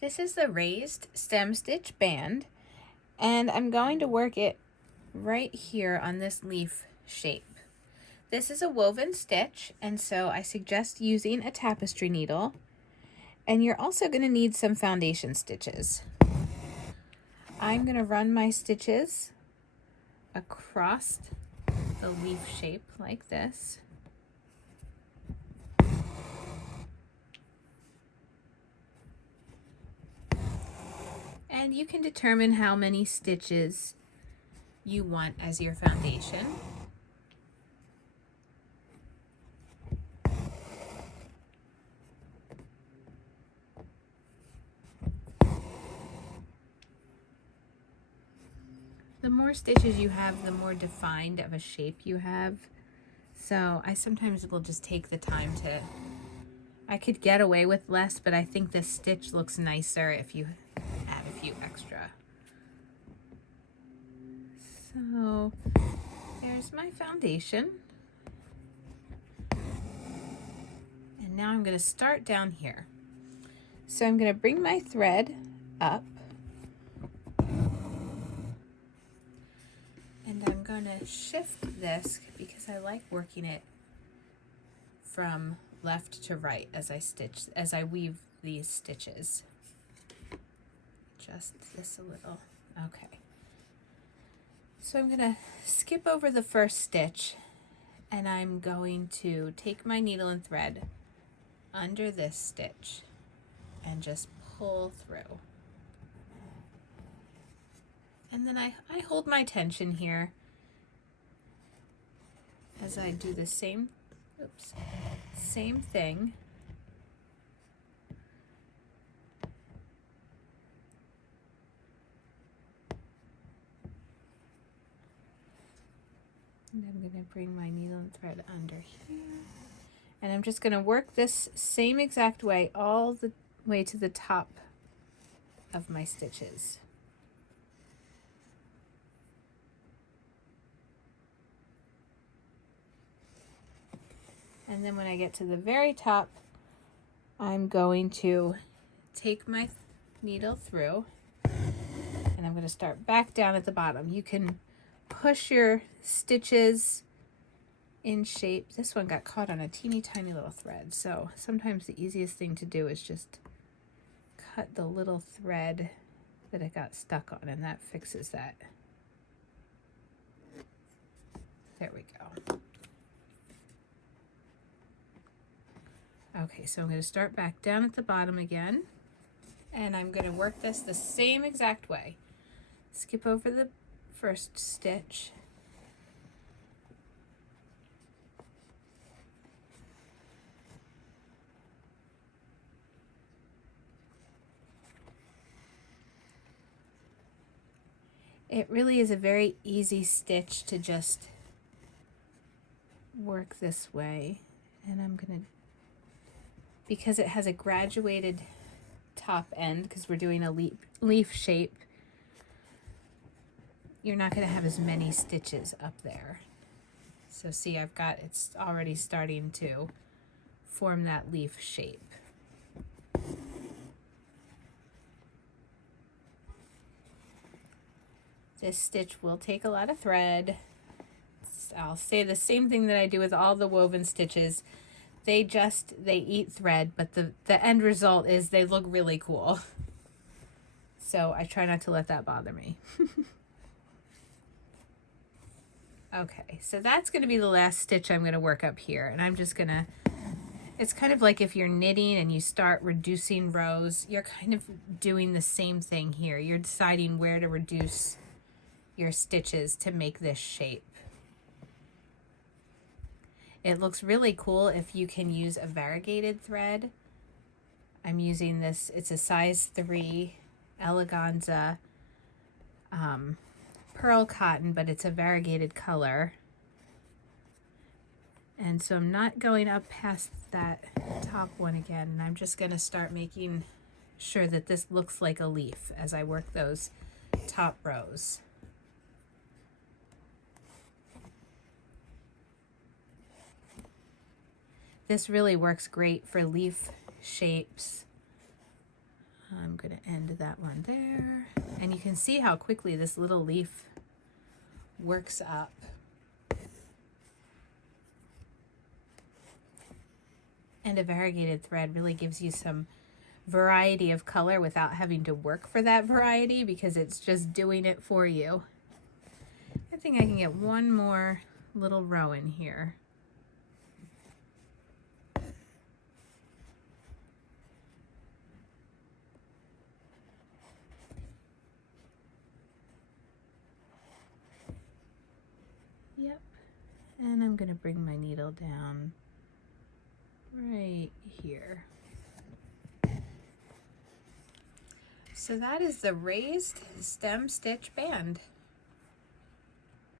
This is the raised stem stitch band, and I'm going to work it right here on this leaf shape. This is a woven stitch, and so I suggest using a tapestry needle, and you're also going to need some foundation stitches. I'm going to run my stitches across the leaf shape like this. And you can determine how many stitches you want as your foundation. The more stitches you have, the more defined of a shape you have. So I sometimes will just take the time to, I could get away with less, but I think this stitch looks nicer if you add a few extra. So there's my foundation. And now I'm going to start down here. So I'm going to bring my thread up. And I'm going to shift this because I like working it from left to right as I weave these stitches. Just this a little. Okay. So I'm going to skip over the first stitch, and I'm going to take my needle and thread under this stitch and just pull through. And then I hold my tension here as I do the same thing. And I'm going to bring my needle and thread under here. And I'm just going to work this same exact way all the way to the top of my stitches. And then when I get to the very top, I'm going to take my needle through, and I'm going to start back down at the bottom. You can push your stitches in shape. This one got caught on a teeny tiny little thread, so sometimes the easiest thing to do is just cut the little thread that it got stuck on, and that fixes that. There we go. Okay, so I'm going to start back down at the bottom again, and I'm going to work this the same exact way. Skip over the first stitch. It really is a very easy stitch to just work this way, and I'm going to, because it has a graduated top end, because we're doing a leaf shape, you're not going to have as many stitches up there. So see, it's already starting to form that leaf shape. This stitch will take a lot of thread. I'll say the same thing that I do with all the woven stitches. They eat thread, but the end result is they look really cool. So I try not to let that bother me. Okay, so that's going to be the last stitch I'm going to work up here. And I'm just going to, it's kind of like if you're knitting and you start reducing rows, you're kind of doing the same thing here. You're deciding where to reduce your stitches to make this shape. It looks really cool if you can use a variegated thread. I'm using this, it's a size 3 eleganza pearl cotton, but it's a variegated color. And so I'm not going up past that top one again, and I'm just going to start making sure that this looks like a leaf as I work those top rows. This really works great for leaf shapes. I'm going to end that one there. And you can see how quickly this little leaf works up. And a variegated thread really gives you some variety of color without having to work for that variety, because it's just doing it for you. I think I can get one more little row in here. Yep. And I'm going to bring my needle down right here. So that is the raised stem stitch band.